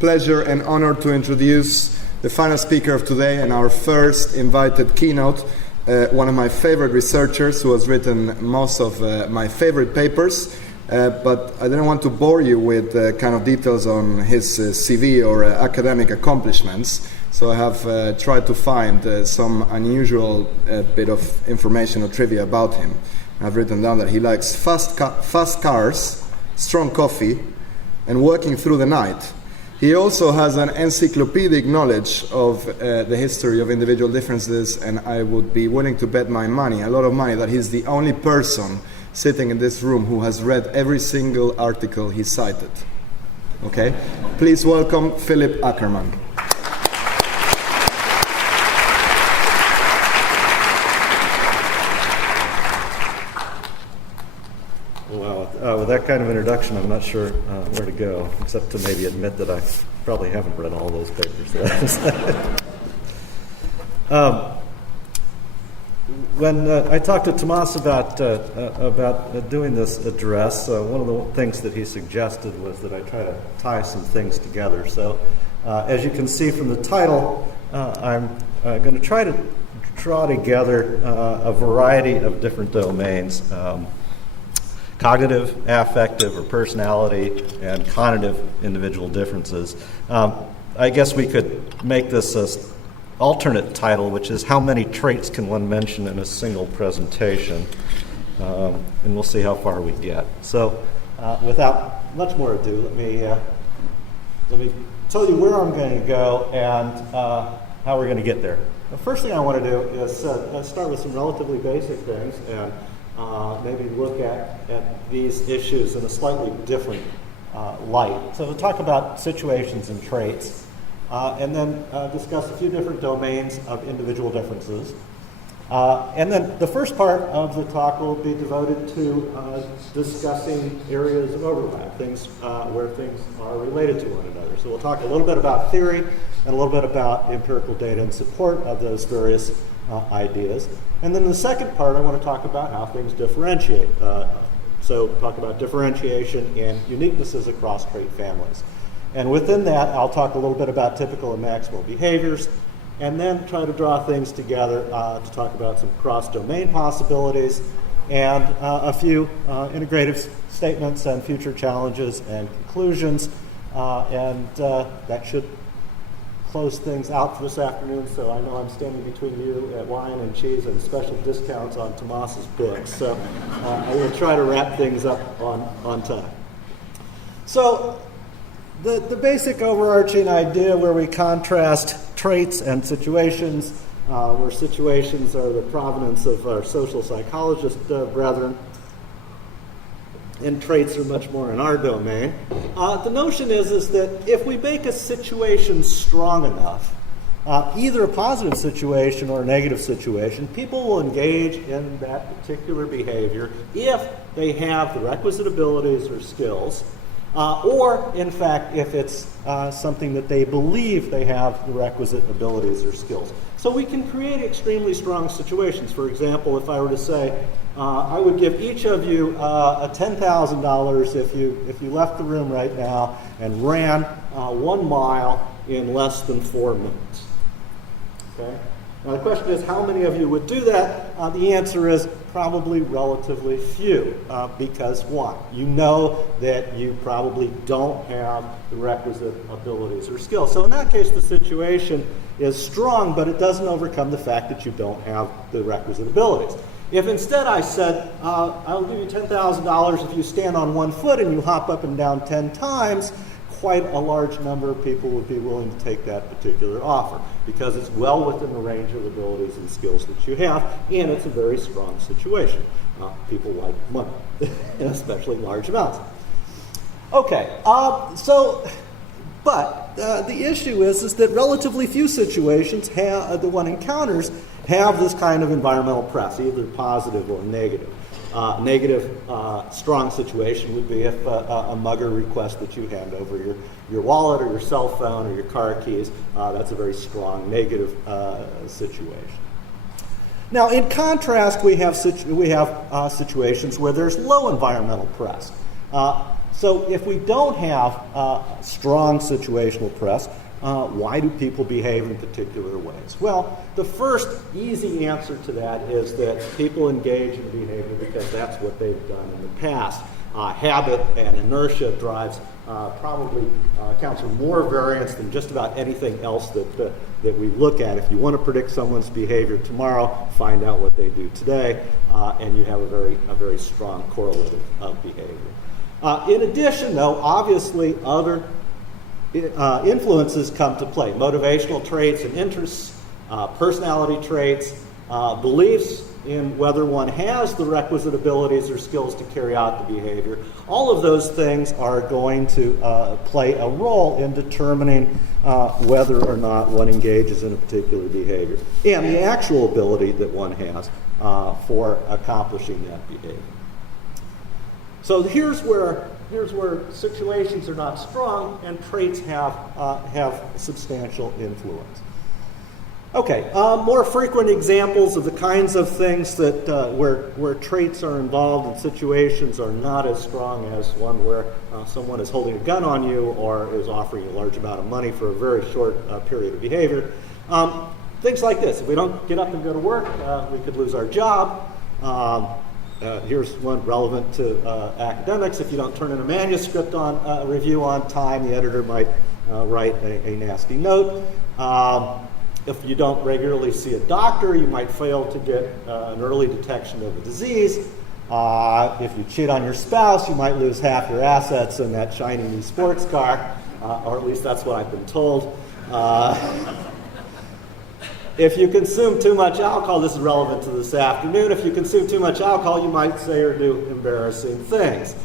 Pleasure and honor to introduce the final speaker of today and our first invited keynote, one of my favorite researchers who has written most of my favorite papers, but I didn't want to bore you with kind of details on his CV or academic accomplishments, so I have tried to find some unusual bit of information or trivia about him. I've written down that he likes fast cars, strong coffee, and working through the night. He also has an encyclopedic knowledge of the history of individual differences, and I would be willing to bet my money, a lot of money, that he's the only person sitting in this room who has read every single article he cited. Okay? Please welcome Philip Ackerman. With that kind of introduction, I'm not sure where to go, except to maybe admit that I probably haven't read all those papers that When I talked to Tomas about doing this address, one of the things that he suggested was that I try to tie some things together. So, as you can see from the title, I'm going to try to draw together a variety of different domains. Cognitive, affective, or personality, and conative individual differences. I guess we could make this an alternate title, which is how many traits can one mention in a single presentation? And we'll see how far we get. So without much more ado, let me tell you where I'm going to go and how we're going to get there. The first thing I want to do is start with some relatively basic things and maybe look at these issues in a slightly different light. So we'll talk about situations and traits, and then discuss a few different domains of individual differences. And then the first part of the talk will be devoted to discussing areas of overlap, things where things are related to one another. So we'll talk a little bit about theory and a little bit about empirical data in support of those various ideas. And then in the second part, I want to talk about how things differentiate. So talk about differentiation and uniquenesses across trait families. And within that, I'll talk a little bit about typical and maximal behaviors, and then try to draw things together to talk about some cross-domain possibilities and a few integrative statements and future challenges and conclusions. And that should close things out for this afternoon, so I know I'm standing between you at wine and cheese and special discounts on Tomas's books. So I will try to wrap things up on time. So the basic overarching idea where we contrast traits and situations, where situations are the provenance of our social psychologist brethren, and traits are much more in our domain. The notion is that if we make a situation strong enough, either a positive situation or a negative situation, people will engage in that particular behavior if they have the requisite abilities or skills, or, in fact, if it's something that they believe they have the requisite abilities or skills. So we can create extremely strong situations. For example, if I were to say, I would give each of you a $10,000 if you left the room right now and ran 1 mile in less than 4 minutes. Okay? Now the question is, how many of you would do that? The answer is probably relatively few, because one, you know that you probably don't have the requisite abilities or skills. So in that case, the situation is strong, but it doesn't overcome the fact that you don't have the requisite abilities. If instead I said, I'll give you $10,000 if you stand on 1 foot and you hop up and down 10 times, quite a large number of people would be willing to take that particular offer because it's well within the range of abilities and skills that you have, and it's a very strong situation. People like money, especially large amounts. Okay, but the issue is that relatively few situations that one encounters have this kind of environmental press, either positive or negative. Negative, strong situation would be if a mugger requests that you hand over your wallet or your cell phone or your car keys. That's a very strong negative situation. Now, in contrast, we have situations where there's low environmental press. So if we don't have strong situational press, why do people behave in particular ways? Well, the first easy answer to that is that people engage in behavior because that's what they've done in the past. Habit and inertia drives probably accounts for more variance than just about anything else that we look at. If you want to predict someone's behavior tomorrow, find out what they do today, and you have a very strong correlative of behavior. In addition, though, obviously other influences come to play. Motivational traits and interests, personality traits, beliefs in whether one has the requisite abilities or skills to carry out the behavior. All of those things are going to play a role in determining whether or not one engages in a particular behavior and the actual ability that one has for accomplishing that behavior. So here's where situations are not strong and traits have substantial influence. Okay, more frequent examples of the kinds of things that where traits are involved and situations are not as strong as one where someone is holding a gun on you or is offering you a large amount of money for a very short period of behavior. Things like this. If we don't get up and go to work, we could lose our job. Here's one relevant to academics. If you don't turn in a manuscript on a review on time, the editor might write a nasty note. If you don't regularly see a doctor, you might fail to get an early detection of a disease. If you cheat on your spouse, you might lose half your assets in that shiny new sports car, or at least that's what I've been told. If you consume too much alcohol, this is relevant to this afternoon, if you consume too much alcohol, you might say or do embarrassing things.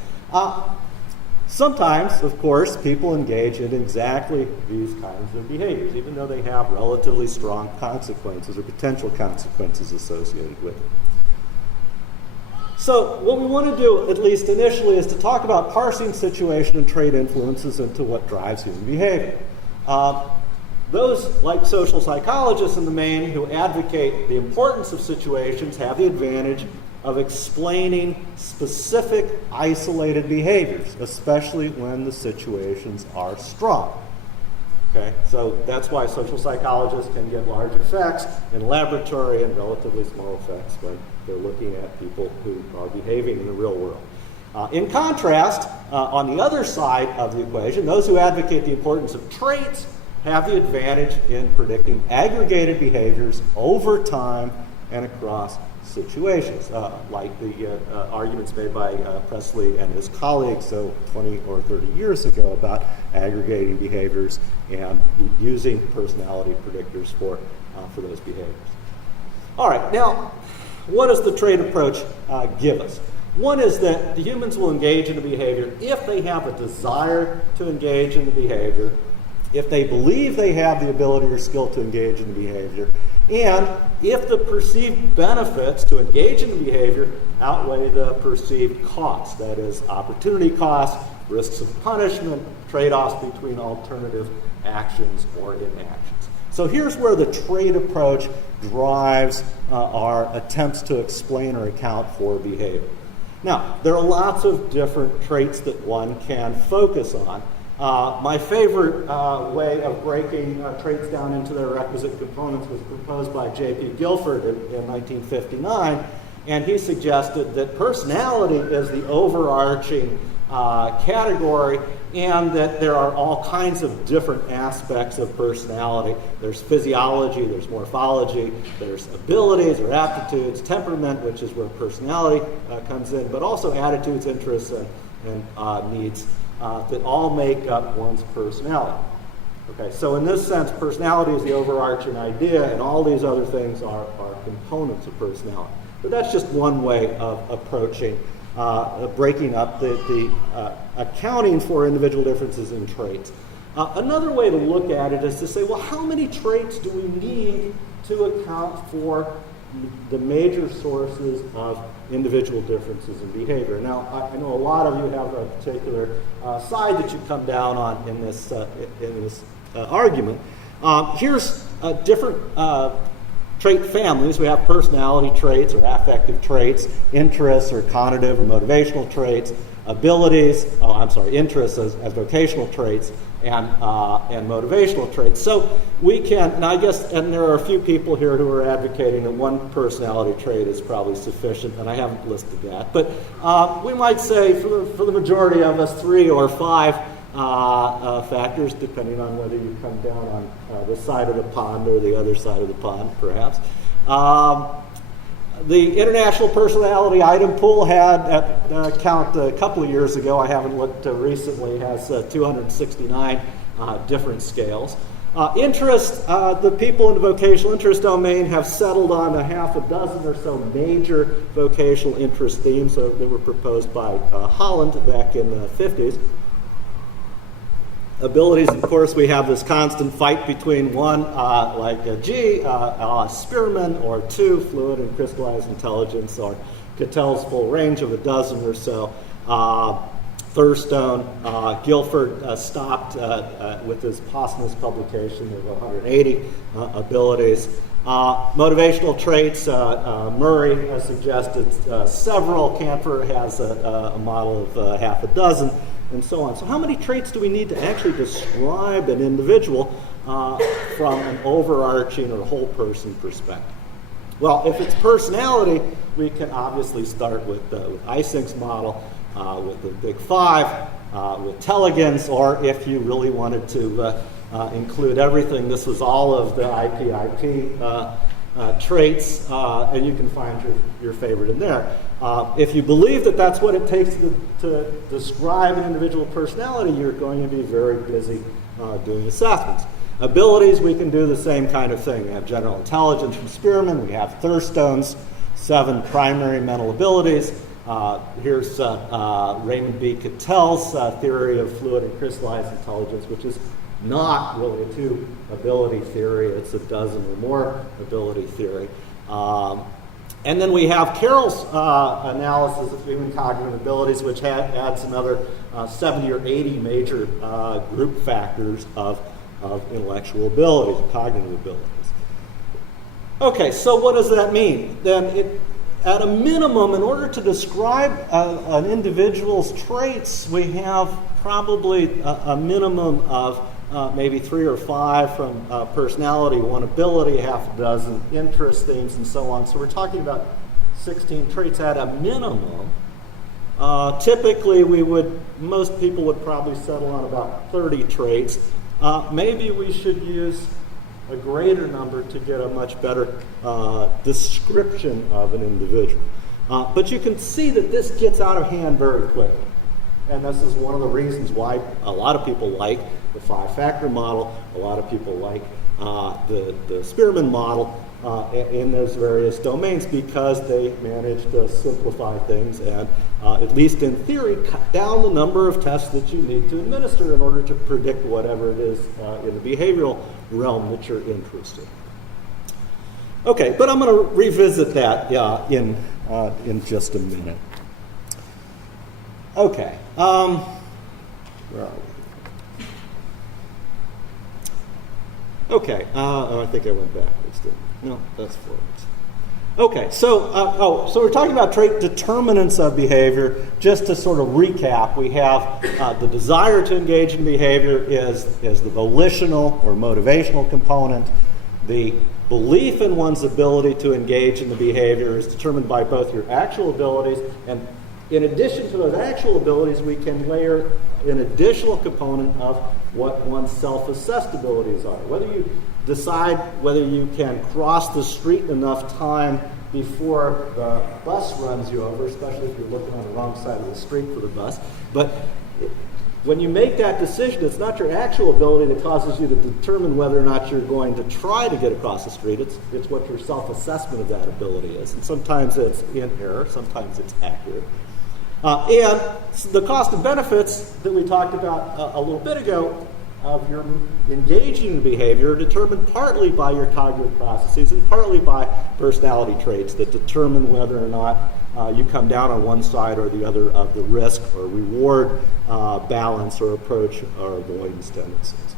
Sometimes, of course, people engage in exactly these kinds of behaviors, even though they have relatively strong consequences or potential consequences associated with it. So what we want to do, at least initially, is to talk about parsing situation and trait influences into what drives human behavior. Those, like social psychologists in the main, who advocate the importance of situations have the advantage of explaining specific, isolated behaviors, especially when the situations are strong. Okay, so that's why social psychologists can get large effects in laboratory and relatively small effects when they're looking at people who are behaving in the real world. In contrast, on the other side of the equation, those who advocate the importance of traits have the advantage in predicting aggregated behaviors over time and across situations, like the arguments made by Presley and his colleagues 20 or 30 years ago about aggregating behaviors and using personality predictors for those behaviors. All right, now, what does the trait approach give us? One is that the humans will engage in the behavior if they have a desire to engage in the behavior, if they believe they have the ability or skill to engage in the behavior, and if the perceived benefits to engage in the behavior outweigh the perceived costs, that is, opportunity costs, risks of punishment, trade-offs between alternative actions or inactions. So here's where the trait approach drives our attempts to explain or account for behavior. Now, there are lots of different traits that one can focus on. My favorite way of breaking traits down into their requisite components was proposed by J.P. Guilford in 1959, and he suggested that personality is the overarching category and that there are all kinds of different aspects of personality. There's physiology, there's morphology, there's abilities or aptitudes, temperament, which is where personality comes in, but also attitudes, interests, and needs that all make up one's personality. Okay, so in this sense, personality is the overarching idea, and all these other things are components of personality. But that's just one way of approaching breaking up the accounting for individual differences in traits. Another way to look at it is to say, well, how many traits do we need to account for the major sources of individual differences in behavior? Now, I know a lot of you have a particular side that you come down on in this argument. Here's different trait families. We have personality traits or affective traits, interests or conative or motivational traits, abilities, interests as vocational traits, and motivational traits. So we can, and I guess, and there are a few people here who are advocating that one personality trait is probably sufficient, and I haven't listed that. But we might say for the majority of us, 3 or 5 factors, depending on whether you come down on this side of the pond or the other side of the pond, perhaps. The International Personality Item Pool had, at count a couple of years ago, I haven't looked recently, has 269 different scales. Interest, the people in the vocational interest domain have settled on a half a dozen or so major vocational interest themes that were proposed by Holland back in the 50s. Abilities, of course, we have this constant fight between one, like a G, Spearman, or 2, fluid and crystallized intelligence, or Cattell's full range of a dozen or so. Thurstone, Guilford stopped with his posthumous publication of 180 abilities. Motivational traits, Murray has suggested several. Cantor has a model of half a dozen, and so on. So how many traits do we need to actually describe an individual from an overarching or whole person perspective? Well, if it's personality, we can obviously start with ISSID's model, with the Big Five, with Telegans, or if you really wanted to include everything, this was all of the IPIP traits, and you can find your favorite in there. If you believe that that's what it takes to describe an individual personality, you're going to be very busy doing assessments. Abilities, we can do the same kind of thing. We have general intelligence from Spearman. We have Thurstone's 7 primary mental abilities. Here's Raymond B. Cattell's theory of fluid and crystallized intelligence, which is not really a 2-ability theory. It's a dozen or more ability theory. And then we have Carroll's analysis of human cognitive abilities, which adds another 70 or 80 major group factors of intellectual abilities, cognitive abilities. Okay, so what does that mean? Then at a minimum, in order to describe an individual's traits, we have probably a minimum of maybe 3 or 5 from personality, 1 ability, half a dozen interest themes, and so on. So we're talking about 16 traits at a minimum. Typically, most people would probably settle on about 30 traits. Maybe we should use a greater number to get a much better description of an individual. But you can see that this gets out of hand very quickly. And this is one of the reasons why a lot of people like the 5-factor model. A lot of people like the Spearman model in those various domains, because they manage to simplify things and, at least in theory, cut down the number of tests that you need to administer in order to predict whatever it is in the behavioral realm that you're interested in. Okay, but I'm going to revisit that in just a minute. Okay, where are we? Okay, I think I went backwards, didn't I? No, that's forwards. Okay, so we're talking about trait determinants of behavior. Just to sort of recap, we have the desire to engage in behavior is the volitional or motivational component. The belief in one's ability to engage in the behavior is determined by both your actual abilities, and in addition to those actual abilities, we can layer an additional component of what one's self-assessed abilities are. Whether you decide whether you can cross the street in enough time before the bus runs you over, especially if you're looking on the wrong side of the street for the bus. But when you make that decision, it's not your actual ability that causes you to determine whether or not you're going to try to get across the street. It's what your self-assessment of that ability is. And sometimes it's in error, sometimes it's accurate. And the cost and benefits that we talked about a little bit ago of your engaging in behavior are determined partly by your cognitive processes and partly by personality traits that determine whether or not you come down on one side or the other of the risk or reward balance or approach or avoidance tendencies.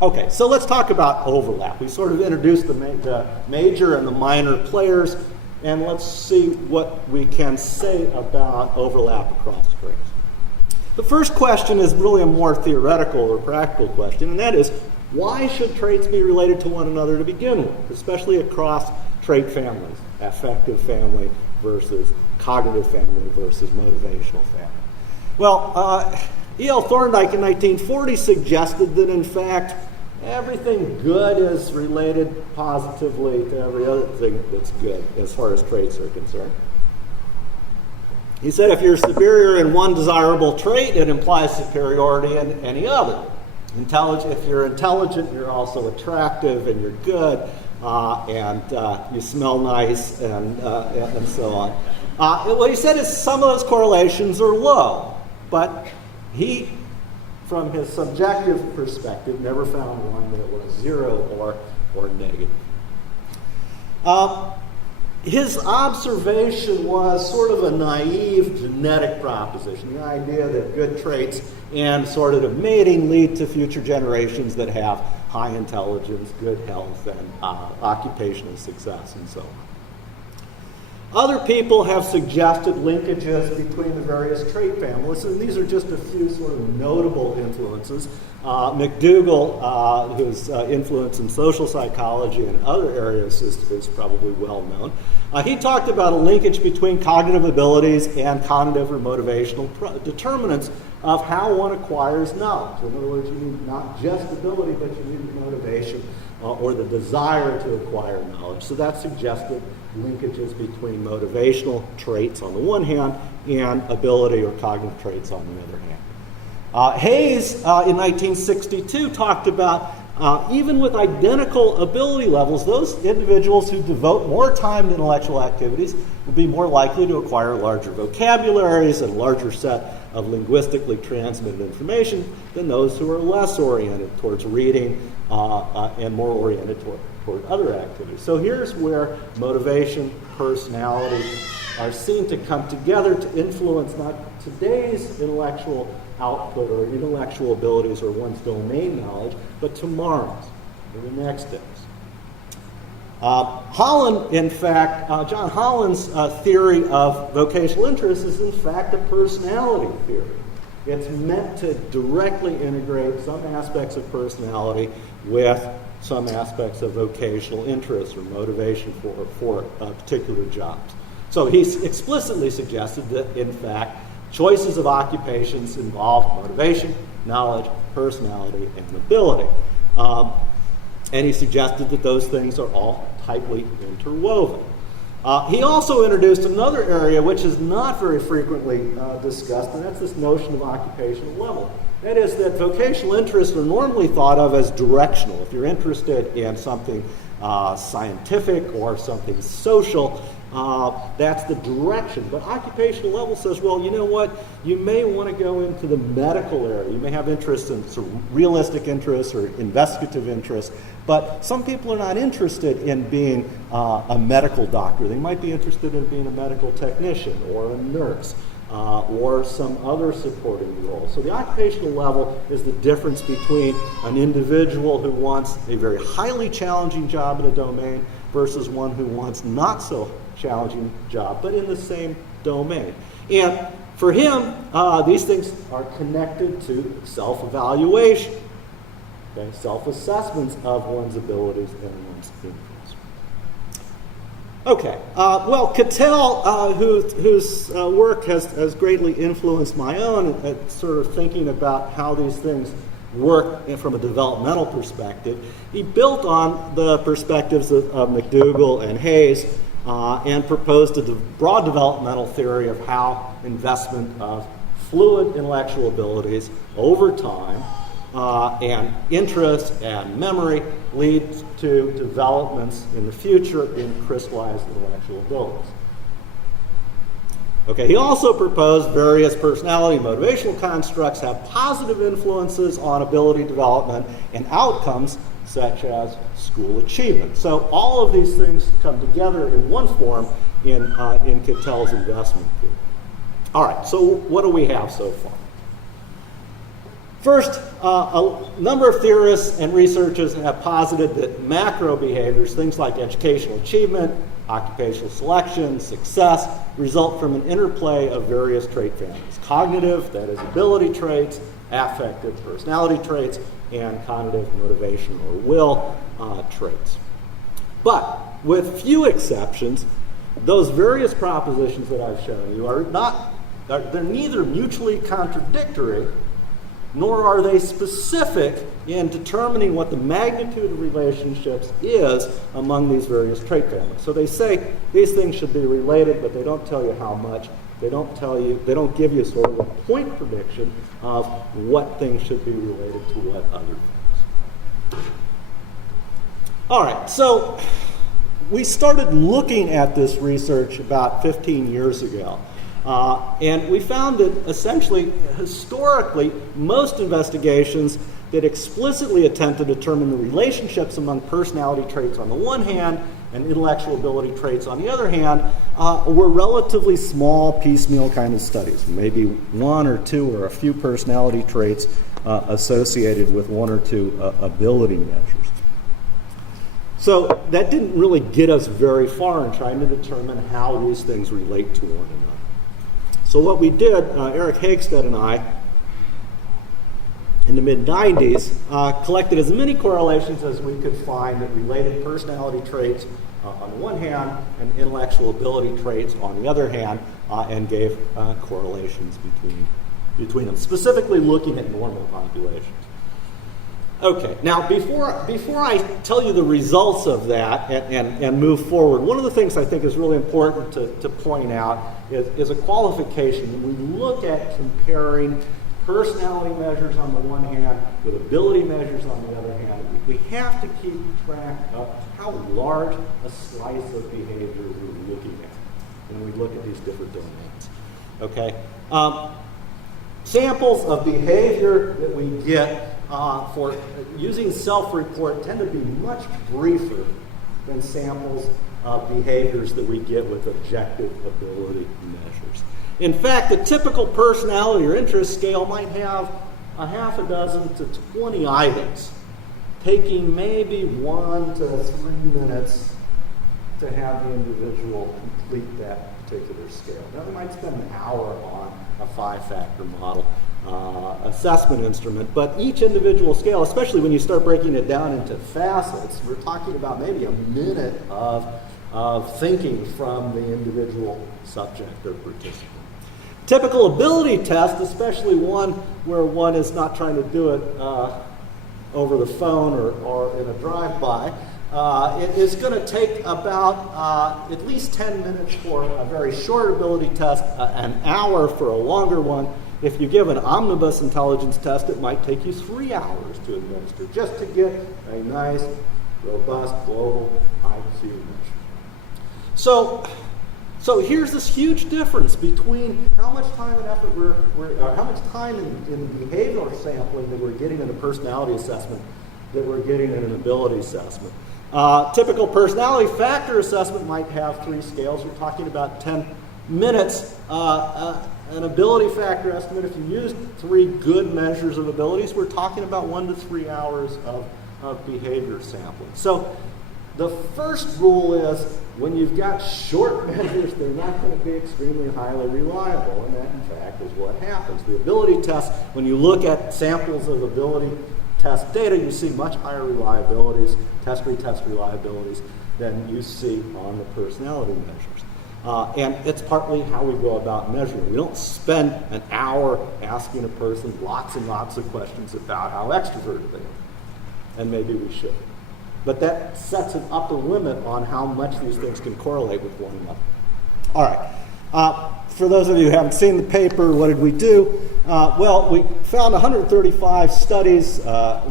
Okay, so let's talk about overlap. We sort of introduced the major and the minor players, and let's see what we can say about overlap across traits. The first question is really a more theoretical or practical question, and that is, why should traits be related to one another to begin with, especially across trait families, affective family versus cognitive family versus motivational family? Well, E.L. Thorndike in 1940 suggested that, in fact, everything good is related positively to every other thing that's good as far as traits are concerned. He said if you're superior in one desirable trait, it implies superiority in any other. If you're intelligent, you're also attractive and you're good, and you smell nice, and so on. What he said is some of those correlations are low, but he, from his subjective perspective, never found one that was zero or negative. His observation was sort of a naive genetic proposition, the idea that good traits and sort of mating lead to future generations that have high intelligence, good health, and occupational success, and so on. Other people have suggested linkages between the various trait families, and these are just a few sort of notable influences. McDougall, whose influence in social psychology and other areas is probably well known, he talked about a linkage between cognitive abilities and cognitive or motivational determinants of how one acquires knowledge. In other words, you need not just ability, but you need motivation or the desire to acquire knowledge. So that suggested linkages between motivational traits on the one hand and ability or cognitive traits on the other hand. Hayes in 1962 talked about even with identical ability levels, those individuals who devote more time to intellectual activities will be more likely to acquire larger vocabularies and a larger set of linguistically transmitted information than those who are less oriented towards reading and more oriented toward other activities. So here's where motivation, personality are seen to come together to influence not today's intellectual output or intellectual abilities or one's domain knowledge, but tomorrow's or the next day's. Holland, in fact, John Holland's theory of vocational interest is in fact a personality theory. It's meant to directly integrate some aspects of personality with some aspects of vocational interest or motivation for particular jobs. So he's explicitly suggested that, in fact, choices of occupations involve motivation, knowledge, personality, and ability. And he suggested that those things are all tightly interwoven. He also introduced another area which is not very frequently discussed, and that's this notion of occupational level. That is that vocational interests are normally thought of as directional. If you're interested in something scientific or something social, that's the direction. But occupational level says, well, you know what? You may want to go into the medical area. You may have interest in sort of realistic interests or investigative interests, but some people are not interested in being a medical doctor. They might be interested in being a medical technician or a nurse or some other supporting role. So the occupational level is the difference between an individual who wants a very highly challenging job in a domain versus one who wants not so challenging job, but in the same domain. And for him, these things are connected to self-evaluation, okay? Self-assessments of one's abilities and one's influence. Okay, well, Cattell, whose work has greatly influenced my own at sort of thinking about how these things work from a developmental perspective, he built on the perspectives of McDougall and Hayes and proposed a broad developmental theory of how investment of fluid intellectual abilities over time and interest and memory leads to developments in the future in crystallized intellectual abilities. Okay, he also proposed various personality motivational constructs have positive influences on ability development and outcomes such as school achievement. So all of these things come together in one form in Cattell's investment theory. All right, so what do we have so far? First, a number of theorists and researchers have posited that macro behaviors, things like educational achievement, occupational selection, success, result from an interplay of various trait families. Cognitive, that is ability traits, affective personality traits, and conative motivation or will traits. But with few exceptions, those various propositions that I've shown you they're neither mutually contradictory nor are they specific in determining what the magnitude of relationships is among these various trait families. So they say these things should be related, but they don't tell you how much. They don't give you sort of a point prediction of what things should be related to what other things. All right, so we started looking at this research about 15 years ago. And we found that essentially, historically, most investigations that explicitly attempt to determine the relationships among personality traits on the one hand and intellectual ability traits on the other hand were relatively small, piecemeal kind of studies. Maybe one or two or a few personality traits associated with one or two ability measures. So that didn't really get us very far in trying to determine how these things relate to one another. So what we did, Eric Hagstead and I, in the mid-90s, collected as many correlations as we could find that related personality traits on the one hand and intellectual ability traits on the other hand, and gave correlations between them, specifically looking at normal populations. Okay, now before I tell you the results of that and move forward, one of the things I think is really important to point out is a qualification. When we look at comparing personality measures on the one hand with ability measures on the other hand, we have to keep track of how large a slice of behavior we're looking at when we look at these different domains. Okay? Samples of behavior that we get for using self-report tend to be much briefer than samples of behaviors that we get with objective ability measures. In fact, the typical personality or interest scale might have a half a dozen to 20 items, taking maybe 1 to 3 minutes to have the individual complete that particular scale. Now, they might spend an hour on a 5-factor model assessment instrument, but each individual scale, especially when you start breaking it down into facets, we're talking about maybe a minute of thinking from the individual subject or participant. Typical ability test, especially one where one is not trying to do it over the phone or in a drive-by, it is going to take about at least 10 minutes for a very short ability test, an hour for a longer one. If you give an omnibus intelligence test, it might take you 3 hours to administer just to get a nice, robust, global IQ measure. So here's this huge difference between how much time and effort how much time in behavioral sampling that we're getting in a personality assessment that we're getting in an ability assessment. Typical personality factor assessment might have 3 scales. We're talking about 10 minutes. An ability factor estimate, if you use 3 good measures of abilities, we're talking about 1 to 3 hours of behavior sampling. So the first rule is when you've got short measures, they're not going to be extremely highly reliable, and that, in fact, is what happens. The ability test, when you look at samples of ability test data, you see much higher reliabilities, test-retest reliabilities, than you see on the personality measures. And it's partly how we go about measuring. We don't spend an hour asking a person lots and lots of questions about how extroverted they are. And maybe we should. But that sets an upper limit on how much these things can correlate with one another. All right. For those of you who haven't seen the paper, what did we do? Well, we found 135 studies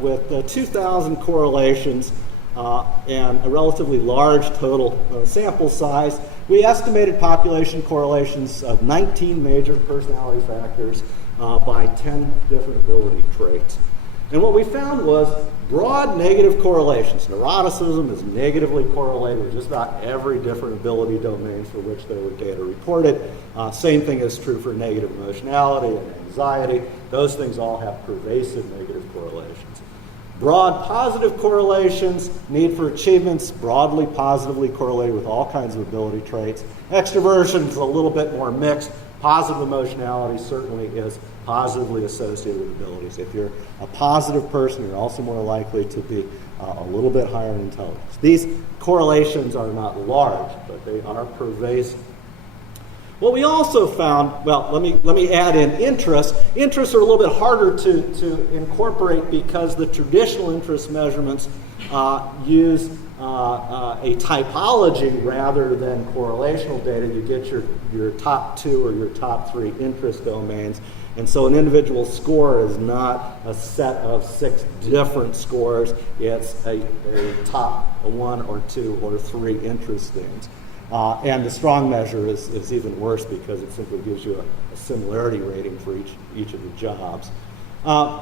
with 2,000 correlations and a relatively large total sample size. We estimated population correlations of 19 major personality factors by 10 different ability traits. And what we found was broad negative correlations. Neuroticism is negatively correlated with just about every different ability domain for which there were data reported. Same thing is true for negative emotionality and anxiety. Those things all have pervasive negative correlations. Broad positive correlations, need for achievements, broadly positively correlated with all kinds of ability traits. Extroversion is a little bit more mixed. Positive emotionality certainly is positively associated with abilities. If you're a positive person, you're also more likely to be a little bit higher in intelligence. These correlations are not large, but they are pervasive. What we also found, well, let me add in interests. Interests are a little bit harder to incorporate because the traditional interest measurements use a typology rather than correlational data. You get your top 2 or your top 3 interest domains. And so an individual score is not a set of 6 different scores. It's a top 1 or 2 or 3 interest things. And the strong measure is even worse because it simply gives you a similarity rating for each of the jobs.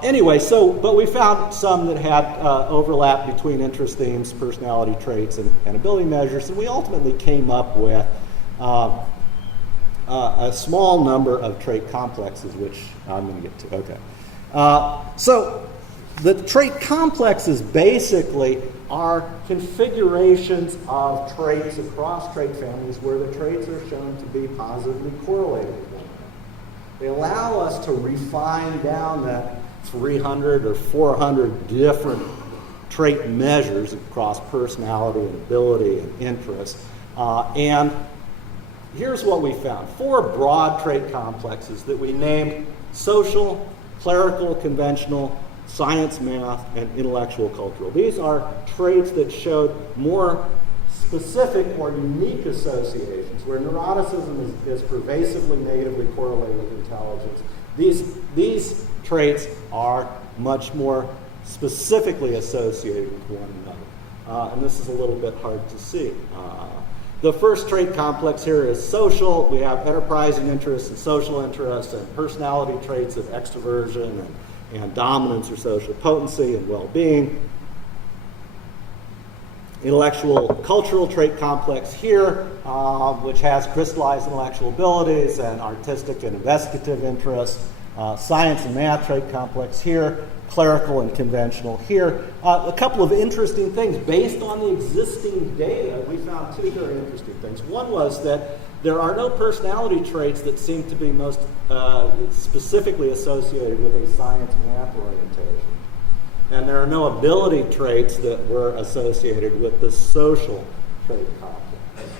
Anyway, but we found some that had overlap between interest themes, personality traits, and ability measures, and we ultimately came up with a small number of trait complexes, which I'm going to get to. Okay. So the trait complexes basically are configurations of traits across trait families where the traits are shown to be positively correlated with one another. They allow us to refine down that 300 or 400 different trait measures across personality and ability and interest. And here's what we found. 4 broad trait complexes that we named social, clerical, conventional, science, math, and intellectual cultural. These are traits that showed more specific or unique associations where neuroticism is pervasively negatively correlated with intelligence. These traits are much more specifically associated with one another. And this is a little bit hard to see. The first trait complex here is social. We have enterprising interests and social interests and personality traits of extroversion and dominance or social potency and well-being. Intellectual cultural trait complex here, which has crystallized intellectual abilities and artistic and investigative interests. Science and math trait complex here, clerical and conventional here. A couple of interesting things. Based on the existing data, we found 2 very interesting things. One was that there are no personality traits that seem to be most specifically associated with a science-math orientation. And there are no ability traits that were associated with the social trait complex.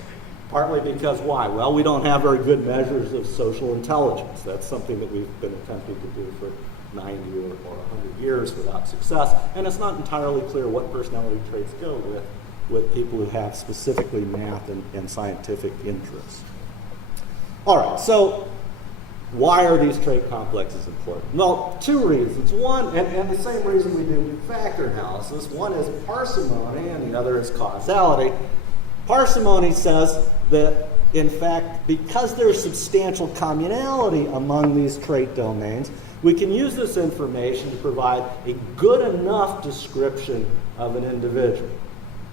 Partly because why? Well, we don't have very good measures of social intelligence. That's something that we've been attempting to do for 90 or 100 years without success. And it's not entirely clear what personality traits go with people who have specifically math and scientific interests. All right, so why are these trait complexes important? Well, 2 reasons. One, and the same reason we do factor analysis. One is parsimony and the other is causality. Parsimony says that, in fact, because there's substantial communality among these trait domains, we can use this information to provide a good enough description of an individual.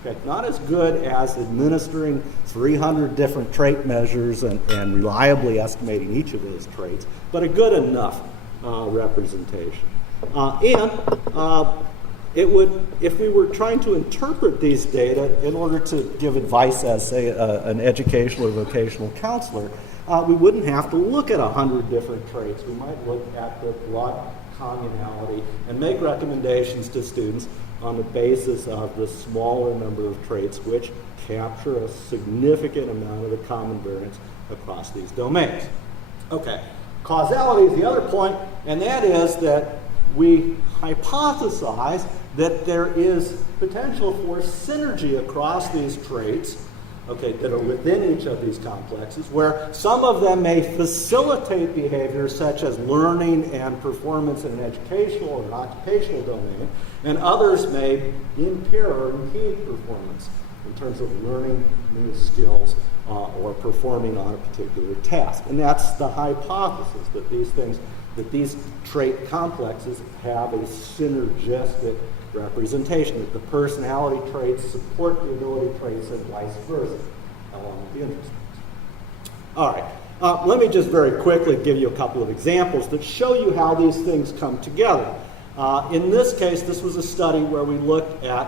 Okay, not as good as administering 300 different trait measures and reliably estimating each of those traits, but a good enough representation. It would, if we were trying to interpret these data in order to give advice as, say, an educational or vocational counselor, we wouldn't have to look at 100 different traits. We might look at the broad communality and make recommendations to students on the basis of the smaller number of traits which capture a significant amount of the common variance across these domains. Okay, causality is the other point, and that is that we hypothesize that there is potential for synergy across these traits, okay, that are within each of these complexes, where some of them may facilitate behaviors such as learning and performance in an educational or an occupational domain, and others may impair or impede performance in terms of learning new skills or performing on a particular task. And that's the hypothesis, that these things that these trait complexes have a synergistic representation, that the personality traits support the ability traits and vice versa, along with the interest traits. All right, let me just very quickly give you a couple of examples that show you how these things come together. In this case, this was a study where we looked at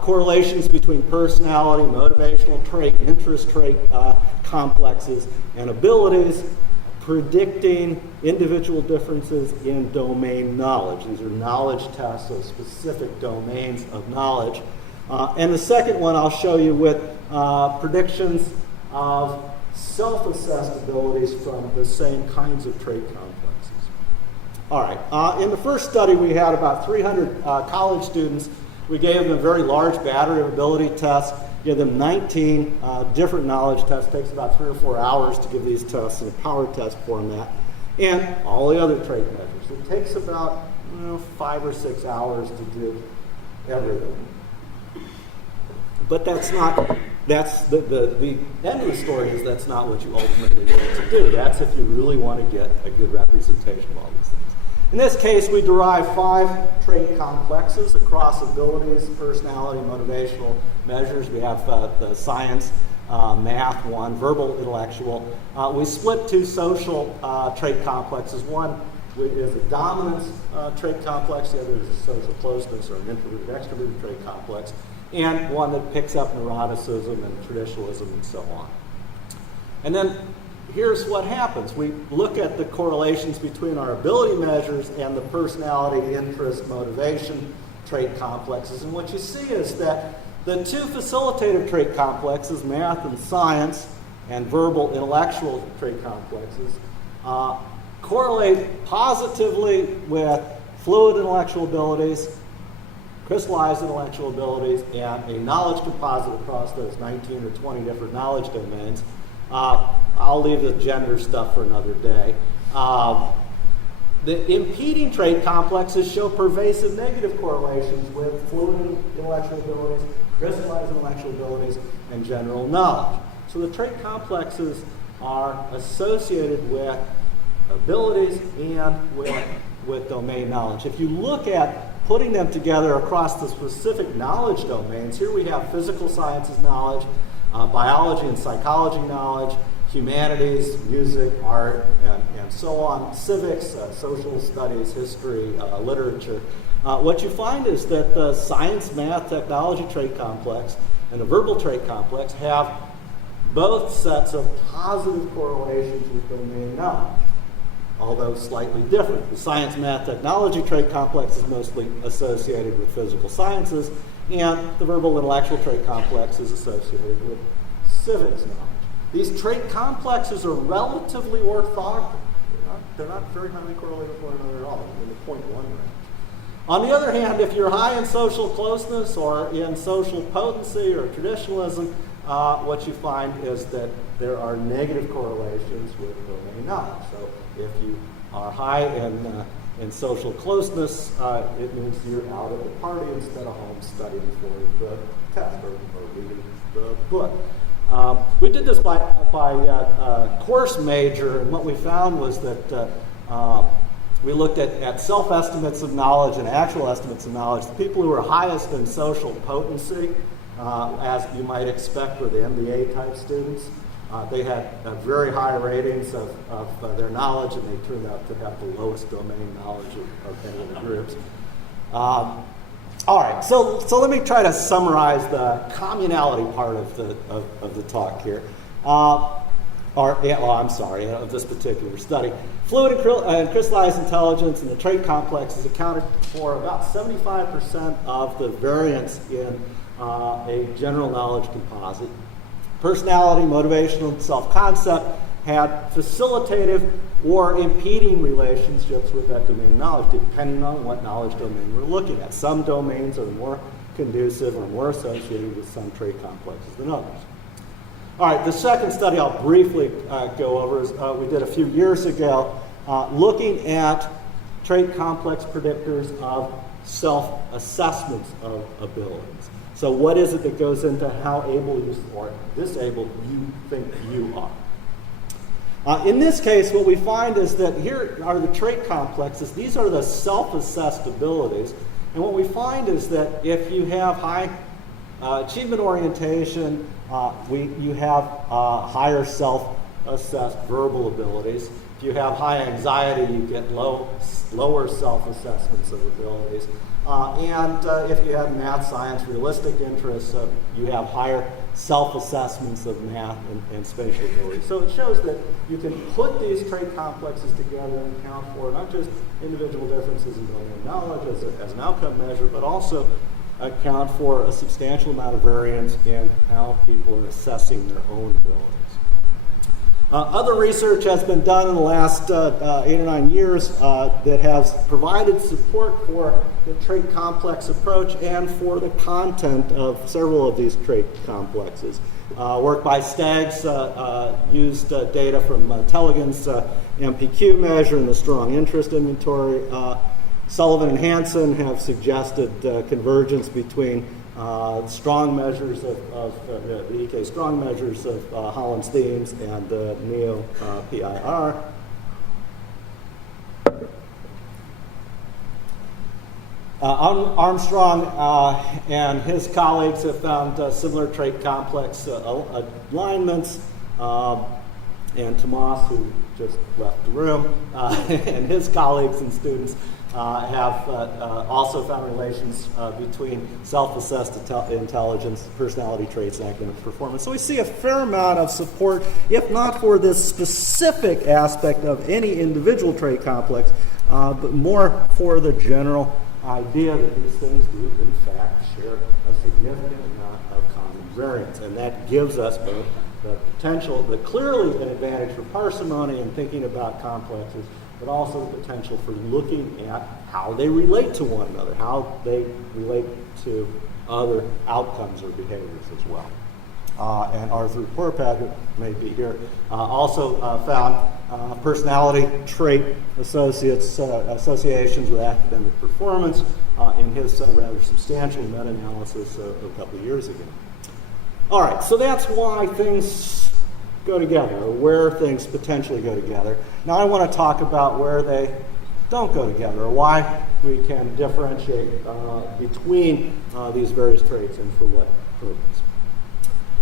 correlations between personality, motivational trait, interest trait complexes, and abilities, predicting individual differences in domain knowledge. These are knowledge tests of specific domains of knowledge. And the second one I'll show you with predictions of self-assessed abilities from the same kinds of trait complexes. All right, in the first study we had about 300 college students. We gave them a very large battery of ability test, give them 19 different knowledge tests. It takes about 3 or 4 hours to give these tests in a power test format, and all the other trait measures. It takes about 5 or 6 hours to do everything. But that's the end of the story is that's not what you ultimately want to do. That's if you really want to get a good representation of all these things. In this case, we derive 5 trait complexes across abilities, personality, motivational measures. We have the science, math one, verbal, intellectual. We split 2 social trait complexes. One is a dominance trait complex. The other is a social closeness or an introverted extroverted trait complex. And one that picks up neuroticism and traditionalism and so on. And then here's what happens. We look at the correlations between our ability measures and the personality, interest, motivation trait complexes. And what you see is that the 2 facilitative trait complexes, math and science, and verbal intellectual trait complexes, correlate positively with fluid intellectual abilities, crystallized intellectual abilities, and a knowledge composite across those 19 or 20 different knowledge domains. I'll leave the gender stuff for another day. The impeding trait complexes show pervasive negative correlations with fluid intellectual abilities, crystallized intellectual abilities, and general knowledge. So the trait complexes are associated with abilities and with domain knowledge. If you look at putting them together across the specific knowledge domains, here we have physical sciences knowledge, biology and psychology knowledge, humanities, music, art, and so on, civics, social studies, history, literature. What you find is that the science, math, technology trait complex and the verbal trait complex have both sets of positive correlations with domain knowledge, although slightly different. The science, math, technology trait complex is mostly associated with physical sciences, and the verbal intellectual trait complex is associated with civics knowledge. These trait complexes are relatively orthogonal. They're not very highly correlated with one another at all, in the 0.1 range. On the other hand, if you're high in social closeness or in social potency or traditionalism, what you find is that there are negative correlations with domain knowledge. So if you are high in social closeness, it means you're out at the party instead of home studying for the test or reading the book. We did this by course major, and what we found was that we looked at self-estimates of knowledge and actual estimates of knowledge. The people who were highest in social potency, as you might expect with the MBA-type students, they had very high ratings of their knowledge, and they turned out to have the lowest domain knowledge of any of the groups. All right, so let me try to summarize the communality part of the talk here. Of this particular study. Fluid and crystallized intelligence and the trait complexes accounted for about 75% of the variance in a general knowledge composite. Personality, motivational, and self-concept had facilitative or impeding relationships with that domain knowledge, depending on what knowledge domain we're looking at. Some domains are more conducive or more associated with some trait complexes than others. All right, the second study I'll briefly go over is we did a few years ago, looking at trait complex predictors of self-assessments of abilities. So what is it that goes into how able or disabled you think you are? In this case, what we find is that here are the trait complexes. These are the self-assessed abilities. And what we find is that if you have high achievement orientation, you have higher self-assessed verbal abilities. If you have high anxiety, you get lower self-assessments of abilities. And if you have math, science, realistic interests, you have higher self-assessments of math and spatial ability. So it shows that you can put these trait complexes together and account for not just individual differences in domain knowledge as an outcome measure, but also account for a substantial amount of variance in how people are assessing their own abilities. Other research has been done in the last 8 or 9 years that has provided support for the trait complex approach and for the content of several of these trait complexes. Work by Staggs used data from Tellegen MPQ measure and the strong interest inventory. Sullivan and Hansen have suggested convergence between strong measures of the EK strong measures of Holland's themes and the NEO PIR. Armstrong and his colleagues have found similar trait complex alignments, and Tomas, who just left the room, and his colleagues and students have also found relations between self-assessed intelligence, personality traits, and academic performance. So we see a fair amount of support, if not for this specific aspect of any individual trait complex, but more for the general idea that these things do, in fact, share a significant amount of common variance. And that gives us both the potential, clearly an advantage for parsimony in thinking about complexes, but also the potential for looking at how they relate to one another, how they relate to other outcomes or behaviors as well. And Arthur Porpad, who may be here, also found personality trait associations with academic performance in his rather substantial meta-analysis a couple of years ago. All right, so that's why things go together, or where things potentially go together. Now I want to talk about where they don't go together, or why we can differentiate between these various traits and for what purpose.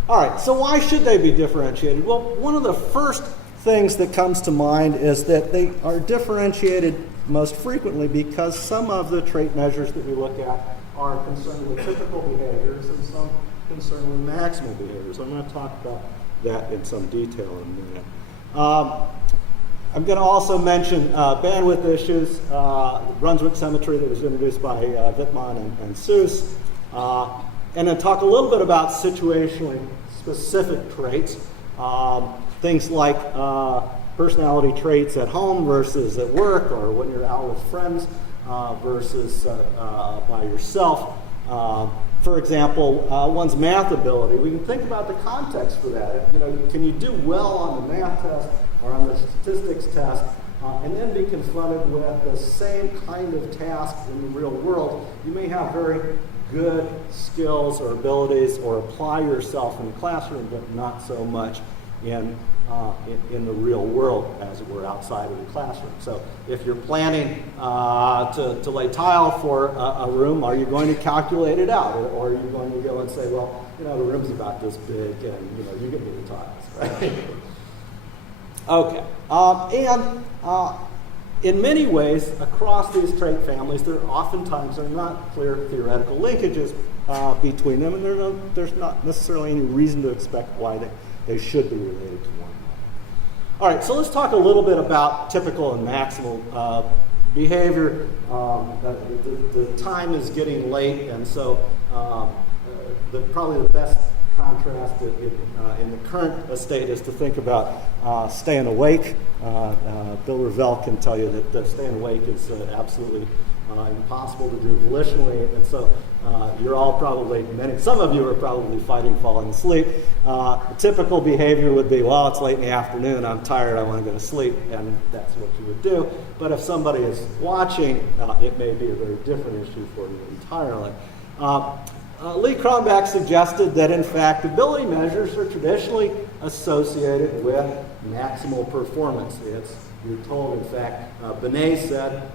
All right, so why should they be differentiated? Well, one of the first things that comes to mind is that they are differentiated most frequently because some of the trait measures that we look at are concerned with typical behaviors and some concerned with maximal behaviors. I'm going to talk about that in some detail in a minute. I'm going to also mention bandwidth issues, Brunswick symmetry that was introduced by Wittmann and Seuss, and then talk a little bit about situationally specific traits, things like personality traits at home versus at work, or when you're out with friends versus by yourself. For example, one's math ability. We can think about the context for that. Can you do well on the math test or on the statistics test, and then be confronted with the same kind of task in the real world? You may have very good skills or abilities or apply yourself in the classroom, but not so much in the real world, as it were, outside of the classroom. So if you're planning to lay tile for a room, are you going to calculate it out? Or are you going to go and say, well, the room's about this big, and, you give me the tiles, right? Okay. And in many ways, across these trait families, there oftentimes are not clear theoretical linkages between them, and there's not necessarily any reason to expect why they should be related to one another. All right, so let's talk a little bit about typical and maximal behavior. The time is getting late, and so probably the best contrast in the current state is to think about staying awake. Bill Revell can tell you that staying awake is absolutely impossible to do volitionally, and so you're all probably, some of you are probably fighting falling asleep. A typical behavior would be, well, it's late in the afternoon, I'm tired, I want to go to sleep, and that's what you would do. But if somebody is watching, it may be a very different issue for you entirely. Lee Cronbach suggested that, in fact, ability measures are traditionally associated with maximal performance. You're told, in fact, Binet said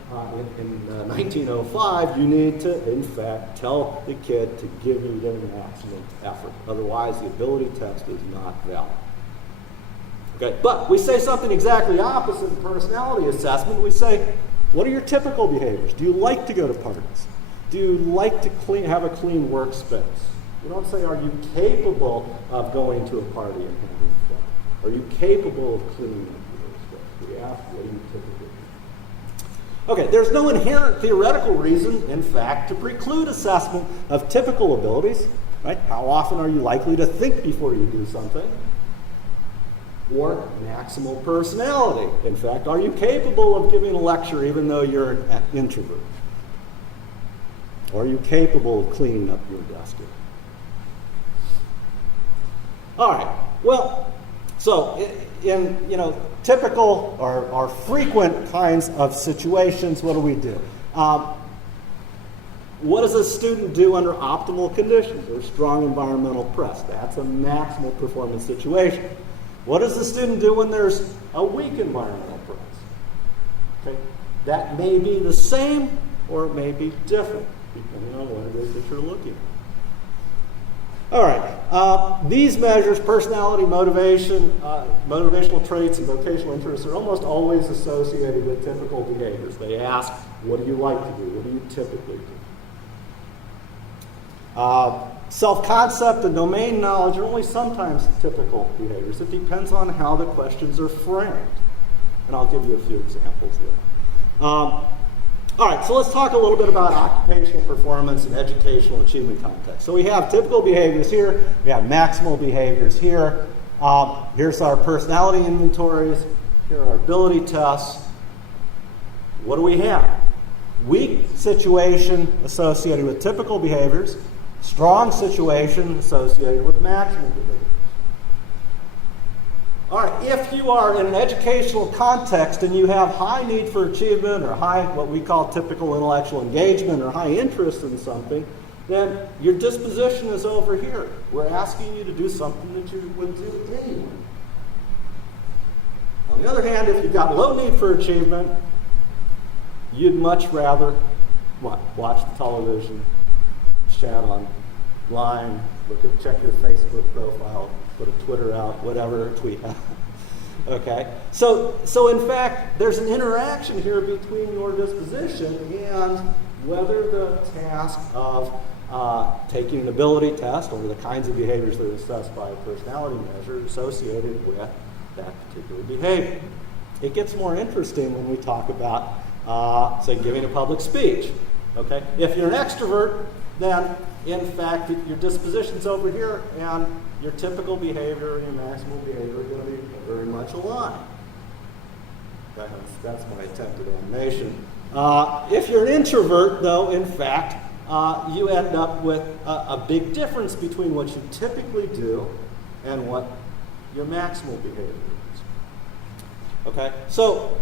in 1905, you need to, in fact, tell the kid to give you their maximum effort. Otherwise, the ability test is not valid. Okay, but we say something exactly opposite in personality assessment. We say, what are your typical behaviors? Do you like to go to parties? Do you like to have a clean workspace? We don't say, are you capable of going to a party and having fun? Are you capable of cleaning up your workspace? We ask, what do you typically do? Okay, there's no inherent theoretical reason, in fact, to preclude assessment of typical abilities. Right? How often are you likely to think before you do something? Or maximal personality. In fact, are you capable of giving a lecture even though you're an introvert? Or are you capable of cleaning up your desk? All right. Well, so in typical or frequent kinds of situations, what do? What does a student do under optimal conditions or strong environmental press? That's a maximal performance situation. What does the student do when there's a weak environmental press? Okay, that may be the same or it may be different, depending on what it is that you're looking at. All right, these measures, personality, motivation, motivational traits, and vocational interests, are almost always associated with typical behaviors. They ask, what do you like to do? What do you typically do? Self-concept and domain knowledge are only sometimes typical behaviors. It depends on how the questions are framed. And I'll give you a few examples there. All right, so let's talk a little bit about occupational performance and educational achievement context. So we have typical behaviors here. We have maximal behaviors here. Here's our personality inventories. Here are our ability tests. What do we have? Weak situation associated with typical behaviors. Strong situation associated with maximal behaviors. All right, if you are in an educational context and you have high need for achievement or high, what we call typical intellectual engagement or high interest in something, then your disposition is over here. We're asking you to do something that you would do anyway. On the other hand, if you've got low need for achievement, you'd much rather, what? Watch the television, chat online, check your Facebook profile, put a Twitter out, whatever, tweet out. Okay? So in fact, there's an interaction here between your disposition and whether the task of taking an ability test or the kinds of behaviors that are assessed by a personality measure associated with that particular behavior. It gets more interesting when we talk about, say, giving a public speech. Okay? If you're an extrovert, then in fact your disposition's over here and your typical behavior and your maximal behavior are going to be very much aligned. That's my attempt at animation. If you're an introvert, though, in fact, you end up with a big difference between what you typically do and what your maximal behavior is. Okay? So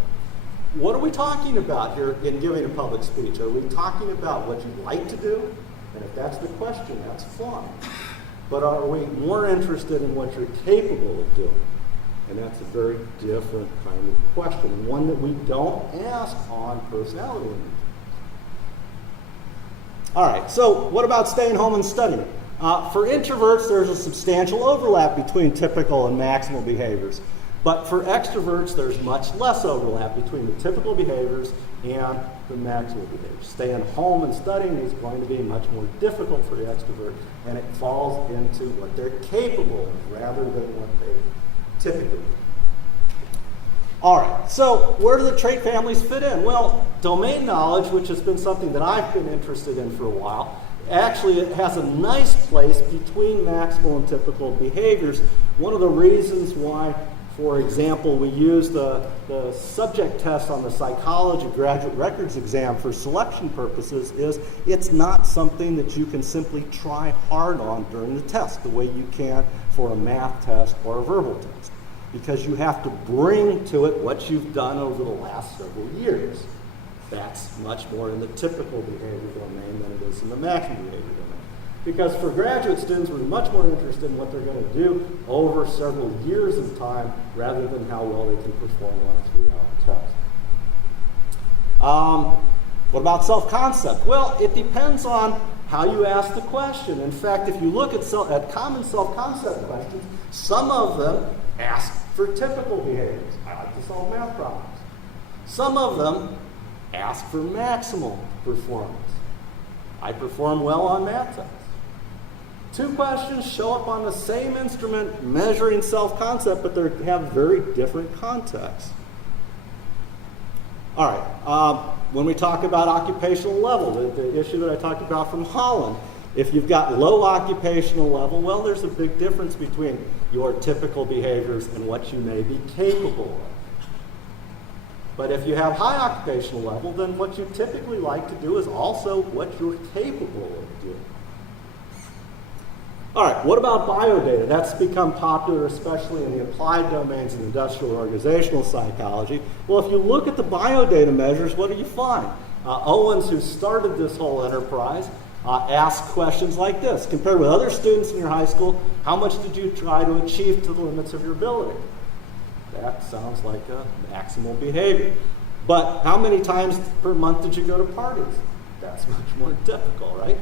what are we talking about here in giving a public speech? Are we talking about what you like to do? And if that's the question, that's fine. But are we more interested in what you're capable of doing? And that's a very different kind of question, and one that we don't ask on personality interviews. All right, so what about staying home and studying? For introverts, there's a substantial overlap between typical and maximal behaviors. But for extroverts, there's much less overlap between the typical behaviors and the maximal behaviors. Staying home and studying is going to be much more difficult for the extrovert, and it falls into what they're capable of rather than what they typically do. All right, so where do the trait families fit in? Well, domain knowledge, which has been something that I've been interested in for a while, actually it has a nice place between maximal and typical behaviors. One of the reasons why, for example, we use the subject test on the psychology graduate records exam for selection purposes is it's not something that you can simply try hard on during the test the way you can for a math test or a verbal test, because you have to bring to it what you've done over the last several years. That's much more in the typical behavior domain than it is in the maximal behavior domain. Because for graduate students, we're much more interested in what they're going to do over several years of time rather than how well they can perform on a 3-hour test. What about self-concept? Well, it depends on how you ask the question. In fact, if you look at common self-concept questions, some of them ask for typical behaviors. I like to solve math problems. Some of them ask for maximal performance. I perform well on math tests. 2 questions show up on the same instrument measuring self-concept, but they have very different contexts. All right, when we talk about occupational level, the issue that I talked about from Holland, if you've got low occupational level, well, there's a big difference between your typical behaviors and what you may be capable of. But if you have high occupational level, then what you typically like to do is also what you're capable of doing. All right, what about biodata? That's become popular, especially in the applied domains of industrial organizational psychology. Well, if you look at the biodata measures, what do you find? Owens, who started this whole enterprise, asked questions like this. Compared with other students in your high school, how much did you try to achieve to the limits of your ability? That sounds like a maximal behavior. But how many times per month did you go to parties? That's much more typical, right?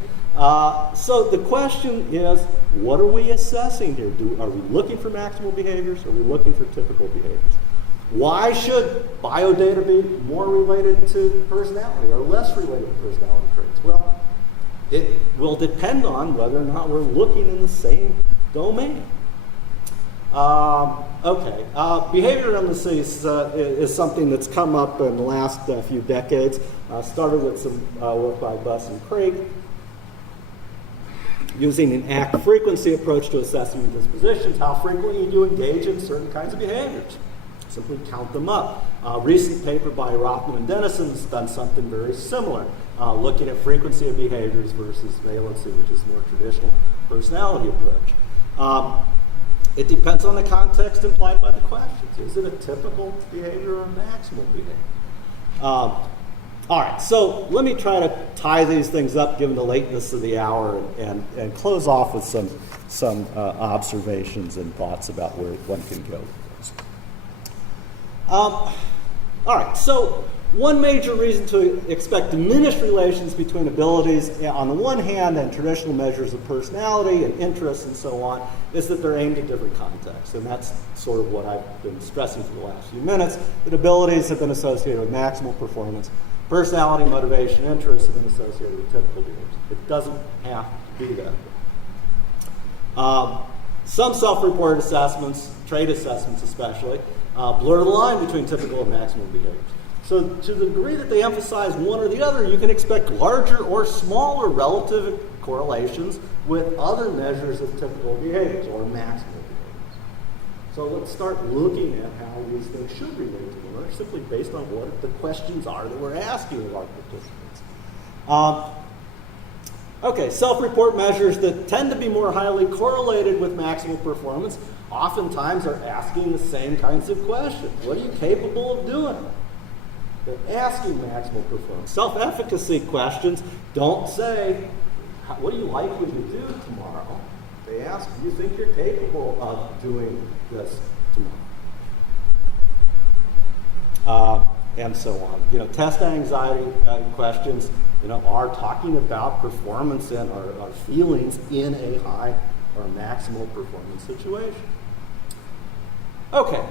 So the question is, what are we assessing here? Are we looking for maximal behaviors? Are we looking for typical behaviors? Why should biodata be more related to personality or less related to personality traits? Well, it will depend on whether or not we're looking in the same domain. Behavior indices is something that's come up in the last few decades. Started with some work by Buss and Craig, using an act frequency approach to assessing dispositions. How frequently do you engage in certain kinds of behaviors? Simply count them up. A recent paper by Rothman and Dennison has done something very similar, looking at frequency of behaviors versus valency, which is a more traditional personality approach. It depends on the context implied by the questions. Is it a typical behavior or a maximal behavior? All right, so let me try to tie these things up given the lateness of the hour and close off with some observations and thoughts about where one can go with this. All right, so one major reason to expect diminished relations between abilities on the one hand and traditional measures of personality and interests and so on is that they're aimed at different contexts. And that's sort of what I've been stressing for the last few minutes, that abilities have been associated with maximal performance. Personality, motivation, interests have been associated with typical behaviors. It doesn't have to be that way. Some self-reported assessments, trait assessments especially, blur the line between typical and maximal behaviors. So to the degree that they emphasize one or the other, you can expect larger or smaller relative correlations with other measures of typical behaviors or maximal behaviors. So let's start looking at how these things should relate to one another, simply based on what the questions are that we're asking of our participants. Self-report measures that tend to be more highly correlated with maximal performance oftentimes are asking the same kinds of questions. What are you capable of doing? They're asking maximal performance. Self-efficacy questions don't say, what do you likely to do tomorrow? They ask, do you think you're capable of doing this tomorrow? And so on. Test anxiety questions, are talking about performance and our feelings in a high or maximal performance situation. Okay,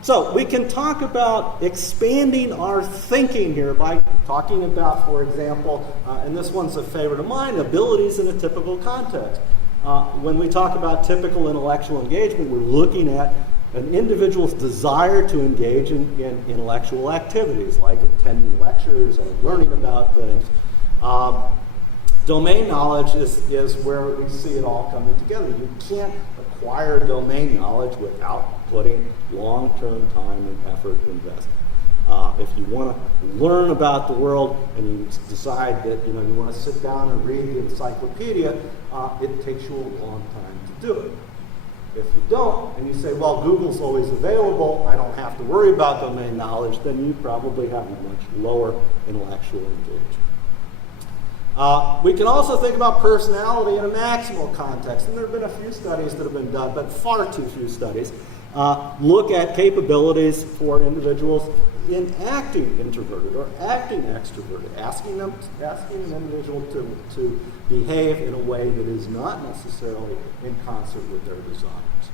so we can talk about expanding our thinking here by talking about, for example, and this one's a favorite of mine, abilities in a typical context. When we talk about typical intellectual engagement, we're looking at an individual's desire to engage in intellectual activities, like attending lectures or learning about things. Domain knowledge is where we see it all coming together. You can't acquire domain knowledge without putting long-term time and effort invested. If you want to learn about the world and you decide that you want to sit down and read the encyclopedia, it takes you a long time to do it. If you don't, and you say, well, Google's always available, I don't have to worry about domain knowledge, then you probably have a much lower intellectual engagement. We can also think about personality in a maximal context, and there have been a few studies that have been done, but far too few studies. Look at capabilities for individuals in acting introverted or acting extroverted, asking an individual to behave in a way that is not necessarily in concert with their desires,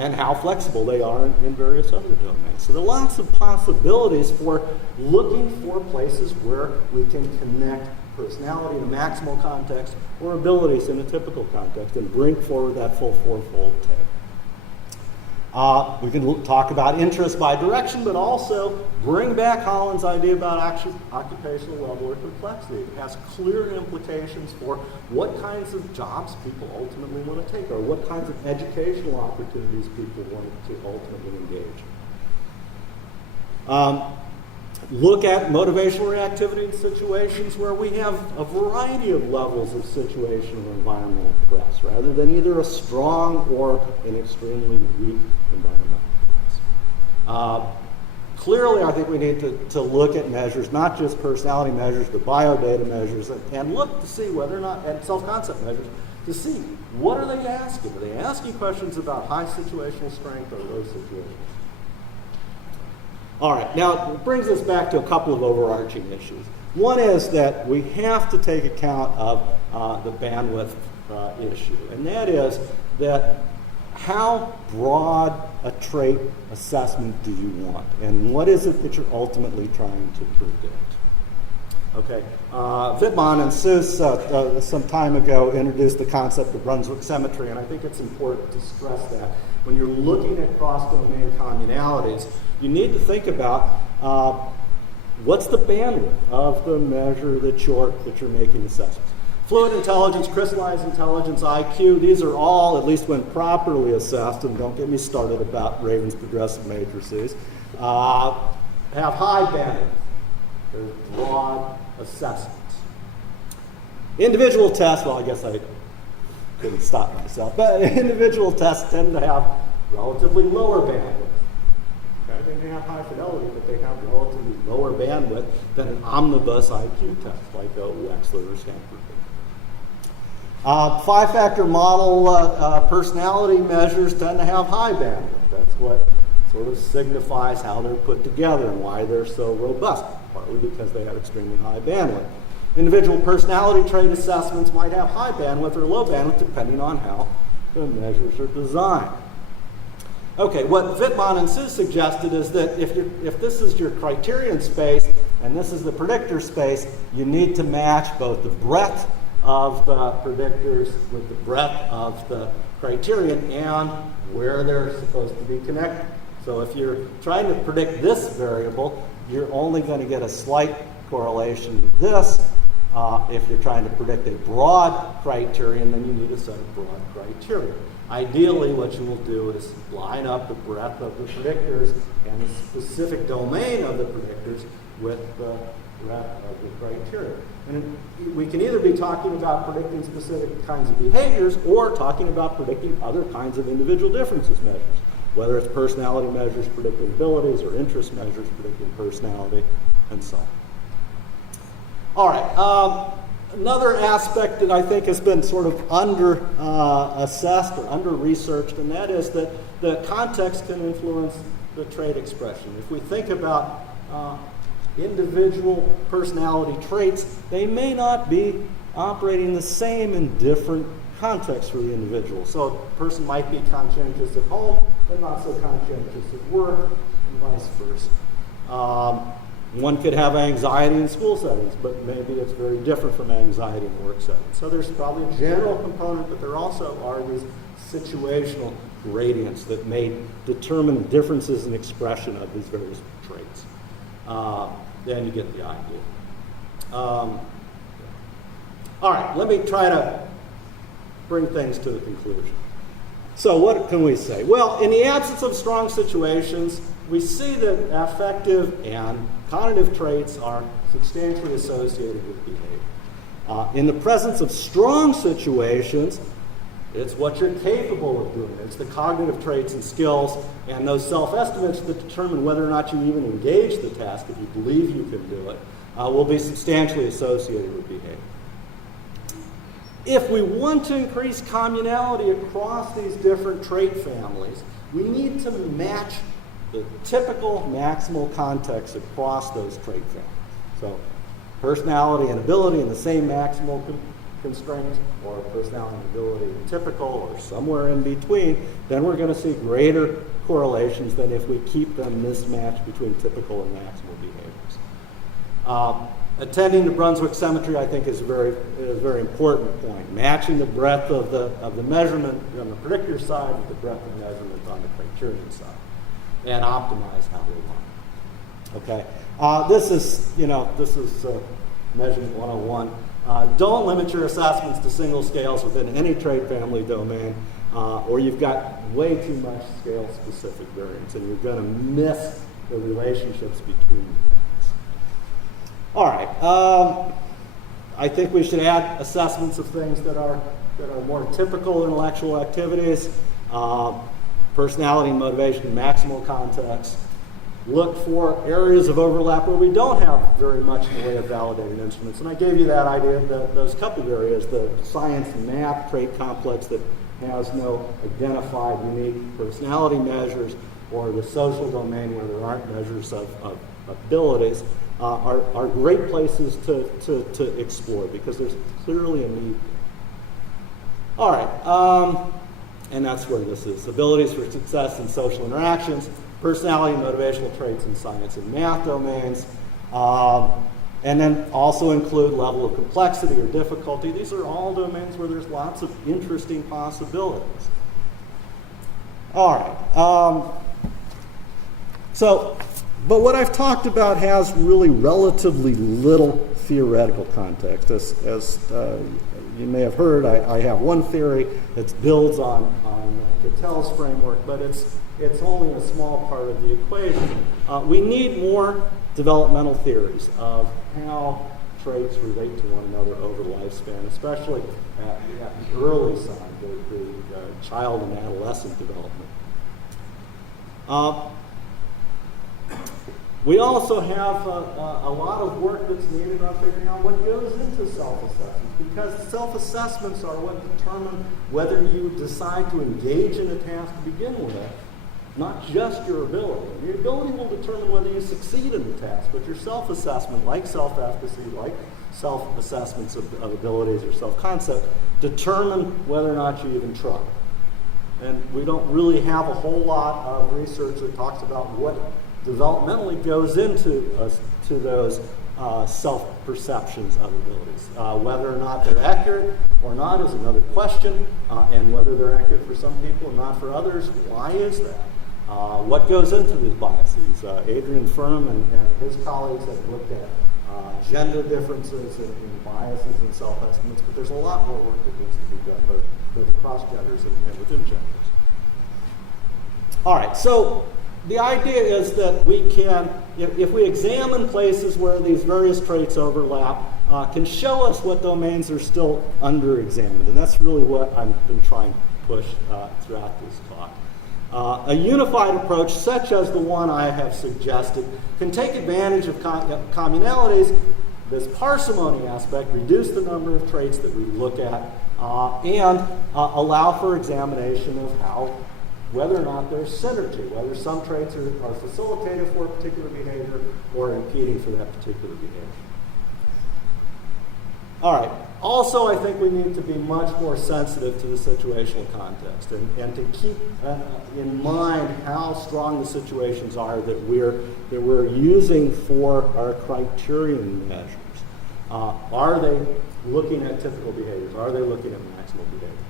and how flexible they are in various other domains. So there are lots of possibilities for looking for places where we can connect personality in a maximal context or abilities in a typical context and bring forward that full fourfold tape. We can talk about interest by direction, but also bring back Holland's idea about occupational level or complexity. It has clear implications for what kinds of jobs people ultimately want to take, or what kinds of educational opportunities people want to ultimately engage. Look at motivational reactivity in situations where we have a variety of levels of situational environmental press, rather than either a strong or an extremely weak environmental press. Clearly, I think we need to look at measures, not just personality measures, but biodata measures, and look to see whether or not, and self-concept measures, to see what are they asking. Are they asking questions about high situational strength or low situational? All right, now it brings us back to a couple of overarching issues. One is that we have to take account of the bandwidth issue, and that is that how broad a trait assessment do you want, and what is it that you're ultimately trying to predict? Okay, Wittmann and Seuss some time ago introduced the concept of Brunswick symmetry, and I think it's important to stress that. When you're looking at cross-domain communalities, you need to think about what's the bandwidth of the measure that you're making assessments. Fluid intelligence, crystallized intelligence, IQ, these are all, at least when properly assessed, and don't get me started about Raven's progressive matrices, have high bandwidth. There's broad assessments. Individual tests, well, I guess I couldn't stop myself, but individual tests tend to have relatively lower bandwidth. Okay? They may have high fidelity, but they have relatively lower bandwidth than an omnibus IQ test, like a Wechsler or Stanford. Five-factor model personality measures tend to have high bandwidth. That's what sort of signifies how they're put together and why they're so robust, partly because they have extremely high bandwidth. Individual personality trait assessments might have high bandwidth or low bandwidth depending on how the measures are designed. Okay, what Wittmann and Seuss suggested is that if this is your criterion space and this is the predictor space, you need to match both the breadth of the predictors with the breadth of the criterion and where they're supposed to be connected. So if you're trying to predict this variable, you're only going to get a slight correlation with this. If you're trying to predict a broad criterion, then you need a set of broad criteria. Ideally, what you will do is line up the breadth of the predictors and the specific domain of the predictors with the breadth of the criteria. And we can either be talking about predicting specific kinds of behaviors or talking about predicting other kinds of individual differences measures, whether it's personality measures predicting abilities or interest measures predicting personality, and so on. All right. Another aspect that I think has been sort of under-assessed or under-researched, and that is that the context can influence the trait expression. If we think about individual personality traits, they may not be operating the same in different contexts for the individual. So a person might be conscientious at home, but not so conscientious at work, and vice versa. One could have anxiety in school settings, but maybe it's very different from anxiety in work settings. So there's probably a general component, but there also are these situational gradients that may determine differences in expression of these various traits. Then you get the idea. All right, let me try to bring things to a conclusion. So what can we say? Well, in the absence of strong situations, we see that affective and conative traits are substantially associated with behavior. In the presence of strong situations, it's what you're capable of doing. It's the cognitive traits and skills and those self-estimates that determine whether or not you even engage the task, if you believe you can do it, will be substantially associated with behavior. If we want to increase communality across these different trait families, we need to match the typical maximal context across those trait families. So personality and ability in the same maximal constraints, or personality and ability in typical, or somewhere in between, then we're going to see greater correlations than if we keep them mismatched between typical and maximal behaviors. Attending to Brunswick symmetry, I think, is a very important point. Matching the breadth of the measurement on the predictor side with the breadth of measurement on the criterion side, and optimize how we want. Okay, this is measurement 101. Don't limit your assessments to single scales within any trait family domain, or you've got way too much scale-specific variance, and you're going to miss the relationships between them. All right. I think we should add assessments of things that are more typical intellectual activities, personality, motivation, maximal context. Look for areas of overlap where we don't have very much in the way of validated instruments. And I gave you that idea, those couple of areas, the science and math trait complex that has no identified unique personality measures, or the social domain where there aren't measures of abilities, are great places to explore, because there's clearly a need. All right, and that's where this is. Abilities for success in social interactions, personality and motivational traits in science and math domains, and then also include level of complexity or difficulty. These are all domains where there's lots of interesting possibilities. All right. But what I've talked about has really relatively little theoretical context. As you may have heard, I have one theory that builds on Gattel's framework, but it's only a small part of the equation. We need more developmental theories of how traits relate to one another over the lifespan, especially at the early side, the child and adolescent development. We also have a lot of work that's needed on figuring out what goes into self-assessments, because self-assessments are what determine whether you decide to engage in a task to begin with, not just your ability. Your ability will determine whether you succeed in the task, but your self-assessment, like self-efficacy, like self-assessments of abilities or self-concept, determine whether or not you even try. And we don't really have a whole lot of research that talks about what developmentally goes into to those self-perceptions of abilities. Whether or not they're accurate or not is another question, and whether they're accurate for some people and not for others, why is that? What goes into these biases? Adrian Furman and his colleagues have looked at gender differences in biases and self-estimates, but there's a lot more work that needs to be done, both across genders and within genders. All right, so the idea is that we can, if we examine places where these various traits overlap, can show us what domains are still under-examined. And that's really what I've been trying to push throughout this talk. A unified approach, such as the one I have suggested, can take advantage of communalities, this parsimony aspect, reduce the number of traits that we look at, and allow for examination of whether or not there's synergy, whether some traits are facilitative for a particular behavior or impeding for that particular behavior. All right. Also, I think we need to be much more sensitive to the situational context and to keep in mind how strong the situations are that we're using for our criterion measures. Are they looking at typical behaviors? Are they looking at maximal behaviors?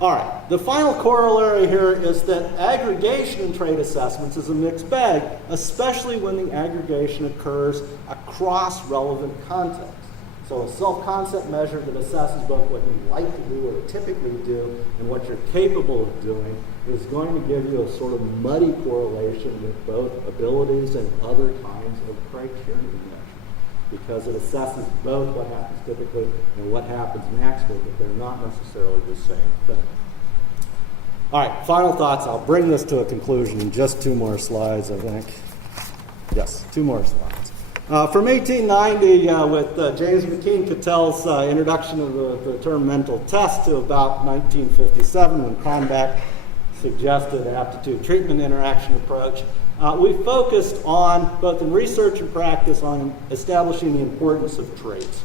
All right, the final corollary here is that aggregation in trait assessments is a mixed bag, especially when the aggregation occurs across relevant contexts. So a self-concept measure that assesses both what you like to do or typically do and what you're capable of doing is going to give you a sort of muddy correlation with both abilities and other kinds of criterion measures, because it assesses both what happens typically and what happens maximally, but they're not necessarily the same thing. All right, final thoughts. I'll bring this to a conclusion in just 2 more slides, I think. Yes, 2 more slides. From 1890, with James McKean Cattell's introduction of the term mental test to about 1957, when Cronbach suggested aptitude treatment interaction approach, we focused on, both in research and practice, on establishing the importance of traits,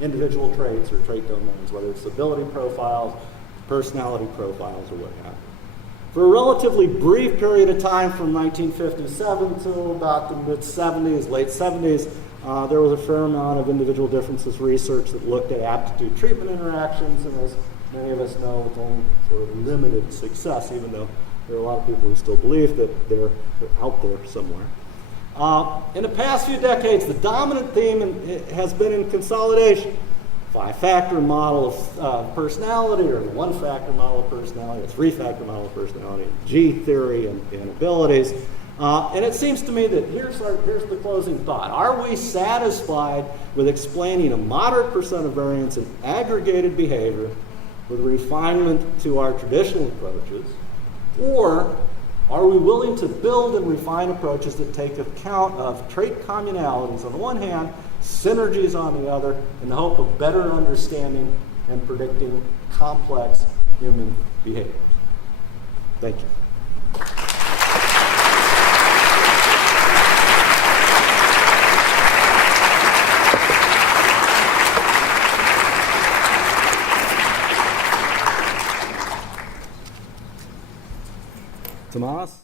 individual traits or trait domains, whether it's ability profiles, personality profiles, or what have you. For a relatively brief period of time from 1957 to about the mid-70s, late 70s, there was a fair amount of individual differences research that looked at aptitude treatment interactions, and as many of us know, with only sort of limited success, even though there are a lot of people who still believe that they're out there somewhere. In the past few decades, the dominant theme has been in consolidation. 5-factor model of personality, or the 1-factor model of personality, or 3-factor model of personality, G theory and abilities. And it seems to me that here's the closing thought. Are we satisfied with explaining a moderate percent of variance in aggregated behavior with refinement to our traditional approaches? Or are we willing to build and refine approaches that take account of trait communalities on the one hand, synergies on the other, in the hope of better understanding and predicting complex human behaviors? Thank you. Tomas?